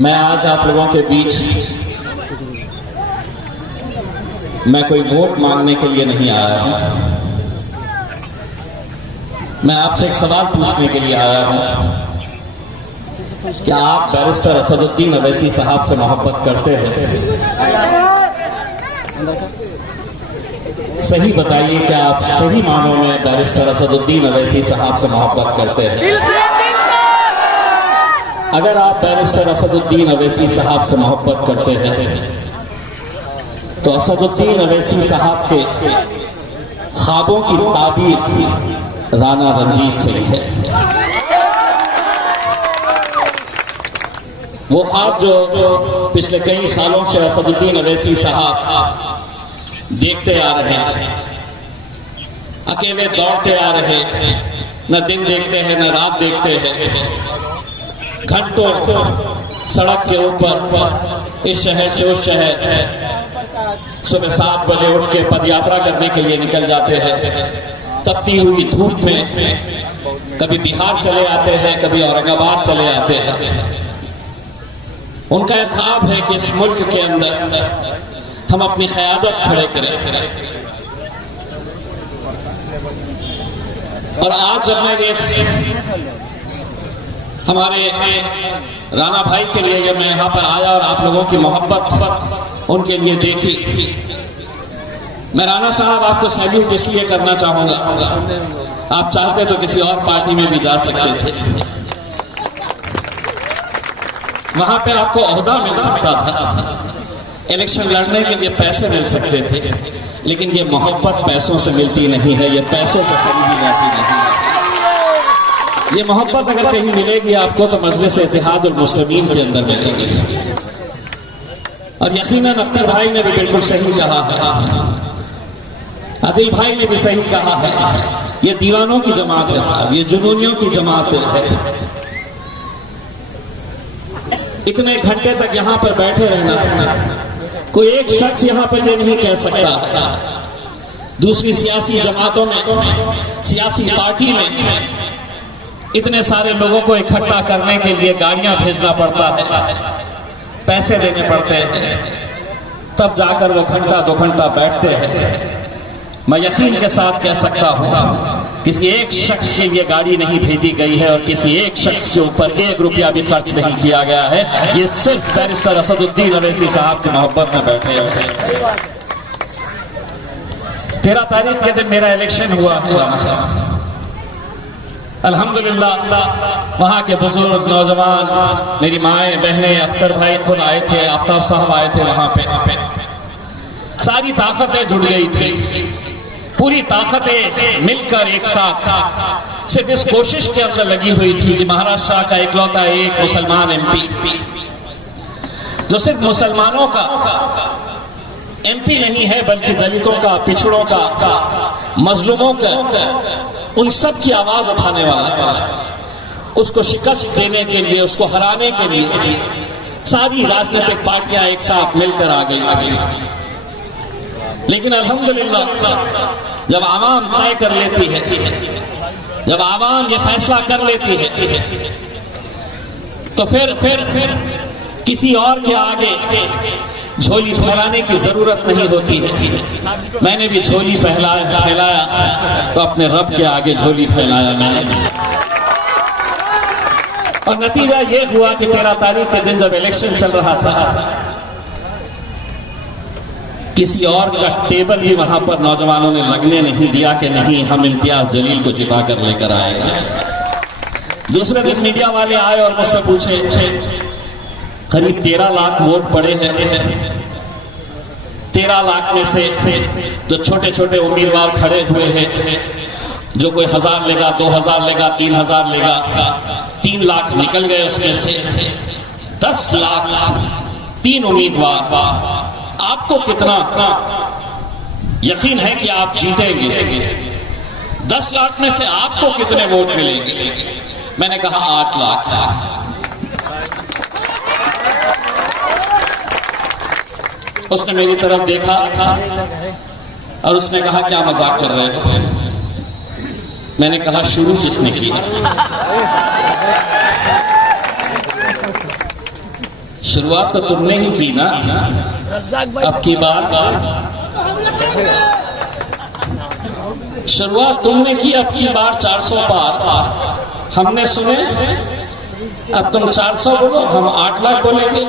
मैं आज आप लोगों के बीच मैं कोई वोट मांगने के लिए नहीं आया हूं। मैं आपसे एक सवाल पूछने के लिए आया हूं। क्या आप बैरिस्टर असदुद्दीन अवैसी साहब से मोहब्बत करते हैं? सही बताइए, क्या आप सही मानों में बैरिस्टर असदुद्दीन अवैसी साहब से मोहब्बत करते हैं? अगर आप बैरिस्टर असदुद्दीन अवैसी साहब से मोहब्बत करते हैं तो असदुद्दीन अवैसी साहब के ख्वाबों की ताबीर राणा रंजीत सिंह है। वो ख्वाब जो पिछले कई सालों से असदुद्दीन अवैसी साहब देखते आ रहे हैं, अकेले दौड़ते आ रहे हैं, न दिन देखते हैं न रात देखते हैं, घंटों सड़क के ऊपर इस शहर से उस शहर सुबह 7 बजे उठ के पदयात्रा करने के लिए निकल जाते हैं। तपती हुई धूप में कभी बिहार चले आते हैं, कभी औरंगाबाद चले आते हैं। उनका एक ख्वाब है कि इस मुल्क के अंदर हम अपनी क़यादत खड़े करें। और आज जब मैं हमारे राणा भाई के लिए जब मैं यहाँ पर आया और आप लोगों की मोहब्बत उनके लिए देखी, मैं राणा साहब आपको सैल्यूट इसलिए करना चाहूंगा, आप चाहते तो किसी और पार्टी में भी जा सकते थे, वहां पे आपको ओहदा मिल सकता था, इलेक्शन लड़ने के लिए पैसे मिल सकते थे, लेकिन ये मोहब्बत पैसों से मिलती नहीं है, ये पैसों से खरीदी जाती नहीं है। ये मोहब्बत अगर कहीं मिलेगी आपको तो मजलिस इत्तेहादुल मुस्लिमीन के अंदर मिलेगी। और यकीनन अख्तर भाई ने भी बिल्कुल सही कहा है, आदिल भाई ने भी सही कहा है, ये दीवानों की जमात है साहब, ये जुनूनियों की जमात है। इतने घंटे तक यहाँ पर बैठे रहना, कोई एक शख्स यहाँ पर ये नहीं कह सकता दूसरी सियासी जमातों में, सियासी पार्टी में इतने सारे लोगों को इकट्ठा करने के लिए गाड़ियां भेजना पड़ता है, पैसे देने पड़ते हैं, तब जाकर वो घंटा 2 घंटा बैठते हैं। मैं यकीन के साथ कह सकता हूं किसी एक शख्स के लिए गाड़ी नहीं भेजी गई है और किसी एक शख्स के ऊपर 1 रुपया भी खर्च नहीं किया गया है। ये सिर्फ बैरिस्टर असदुद्दीन अवैसी साहब की मोहब्बत में बैठे हैं। 13 तारीख के दिन मेरा इलेक्शन हुआ है। अल्हम्दुलिल्लाह वहाँ के बुजुर्ग नौजवान, मेरी माएँ बहनें, अख्तर भाई खुद आए थे, आफ्ताब साहब आए थे, वहाँ पे सारी ताकतें जुड़ गई थी, पूरी ताकतें मिलकर एक साथ सिर्फ इस कोशिश के अंदर लगी हुई थी कि महाराष्ट्र का इकलौता एक मुसलमान MP जो सिर्फ मुसलमानों का MP नहीं है बल्कि दलितों का, पिछड़ों का, मजलूमों का, उन सब की आवाज उठाने वाला, उसको शिकस्त देने के लिए, उसको हराने के लिए सारी राजनीतिक पार्टियां एक साथ मिलकर आ गई। लेकिन अल्हम्दुलिल्लाह जब आवाम तय कर लेती है, जब आवाम ये फैसला कर लेती है, तो फिर किसी और के आगे झोली फैलाने की जरूरत नहीं होती है। मैंने भी झोली फैलाया तो अपने रब के आगे झोली फैलाया मैंने, और नतीजा ये हुआ कि 13 तारीख के दिन जब इलेक्शन चल रहा था, किसी और का टेबल ही वहां पर नौजवानों ने लगने नहीं दिया कि नहीं, हम इम्तियाज जलील को जिता कर लेकर आएंगे। दूसरे दिन मीडिया वाले आए और मुझसे पूछे, करीब 13 लाख वोट पड़े हैं, 13 लाख में से जो छोटे छोटे उम्मीदवार खड़े हुए हैं, जो कोई 1000 लेगा, 2000 लेगा, 3000 लेगा, 3 लाख निकल गए, उसमें से 10 लाख 3 उम्मीदवार, आपको कितना यकीन है कि आप जीतेंगे? 10 लाख में से आपको कितने वोट मिलेंगे? मैंने कहा 8 लाख। उसने मेरी तरफ देखा और उसने कहा, क्या मजाक कर रहे हो? मैंने कहा, शुरू किसने किया? शुरुआत तो तुमने ही की ना, अब की बार शुरुआत तुमने की, अब की बार 400 पार हमने सुने। अब तुम 400 बोलो, हम 8 लाख बोलेंगे।